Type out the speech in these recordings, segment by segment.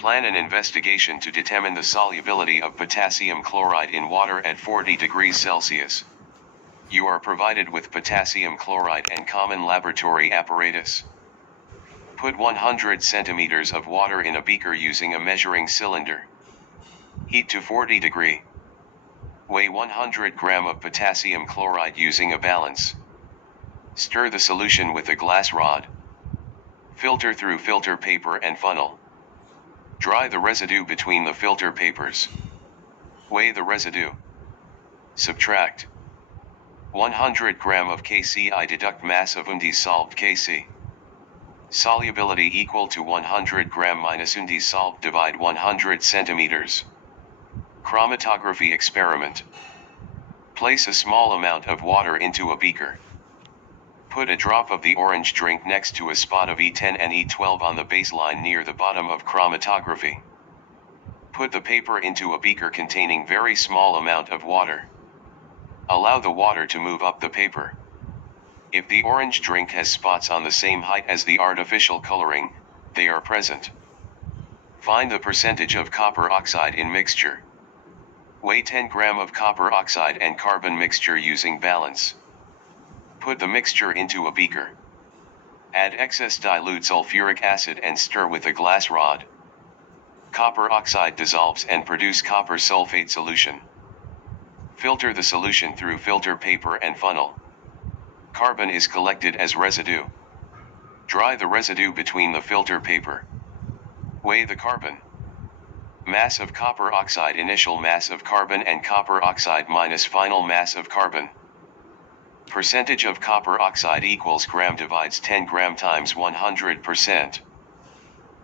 Plan an investigation to determine the solubility of potassium chloride in water at 40 degrees Celsius. You are provided with potassium chloride and common laboratory apparatus. Put 100 centimeters of water in a beaker using a measuring cylinder. Heat to 40 degree. Weigh 100 gram of potassium chloride using a balance. Stir the solution with a glass rod. Filter through filter paper and funnel. Dry the residue between the filter papers. Weigh the residue. Subtract 100 gram of KCl. Deduct mass of undissolved Kc. Solubility equal to 100 gram minus undissolved. Divide 100 centimeters. Chromatography experiment. Place a small amount of water into a beaker. Put a drop of the orange drink next to a spot of E10 and E12 on the baseline near the bottom of chromatography. Put the paper into a beaker containing very small amount of water. Allow the water to move up the paper. If the orange drink has spots on the same height as the artificial coloring, they are present. Find the percentage of copper oxide in mixture. Weigh 10 gram of copper oxide and carbon mixture using balance. Put the mixture into a beaker. Add excess dilute sulfuric acid and stir with a glass rod. Copper oxide dissolves and produce copper sulfate solution. Filter the solution through filter paper and funnel. Carbon is collected as residue. Dry the residue between the filter paper. Weigh the carbon. Mass of copper oxide. Initial mass of carbon and copper oxide minus final mass of carbon. Percentage of copper oxide equals gram divides 10 gram times 100%.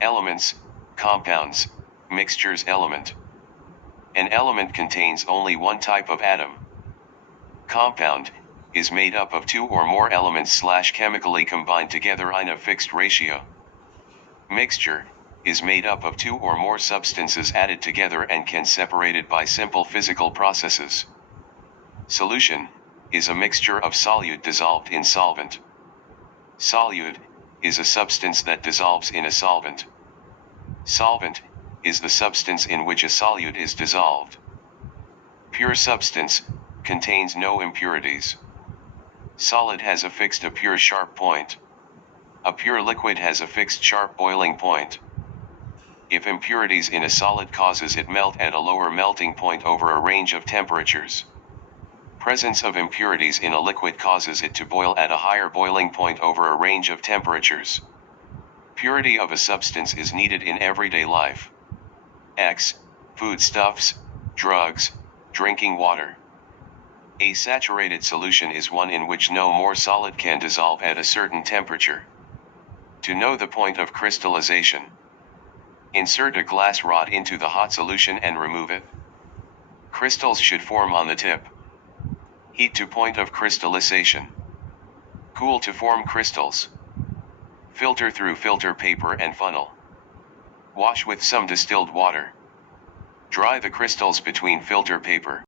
Elements, compounds, mixtures. Element. An element contains only one type of atom. Compound is made up of two or more elements chemically combined together in a fixed ratio. Mixture is made up of two or more substances added together and can separated by simple physical processes. Solution is a mixture of solute dissolved in solvent. Solute is a substance that dissolves in a solvent. Solvent is the substance in which a solute is dissolved. Pure substance contains no impurities. Solid has a fixed pure sharp point. A pure liquid has a fixed sharp boiling point. If impurities in a solid causes it melt at a lower melting point over a range of temperatures. Presence of impurities in a liquid causes it to boil at a higher boiling point over a range of temperatures. Purity of a substance is needed in everyday life. X. Foodstuffs, drugs, drinking water. A saturated solution is one in which no more solid can dissolve at a certain temperature. To know the point of crystallization, insert a glass rod into the hot solution and remove it. Crystals should form on the tip. Heat to point of crystallization. Cool to form crystals. Filter through filter paper and funnel. Wash with some distilled water. Dry the crystals between filter paper.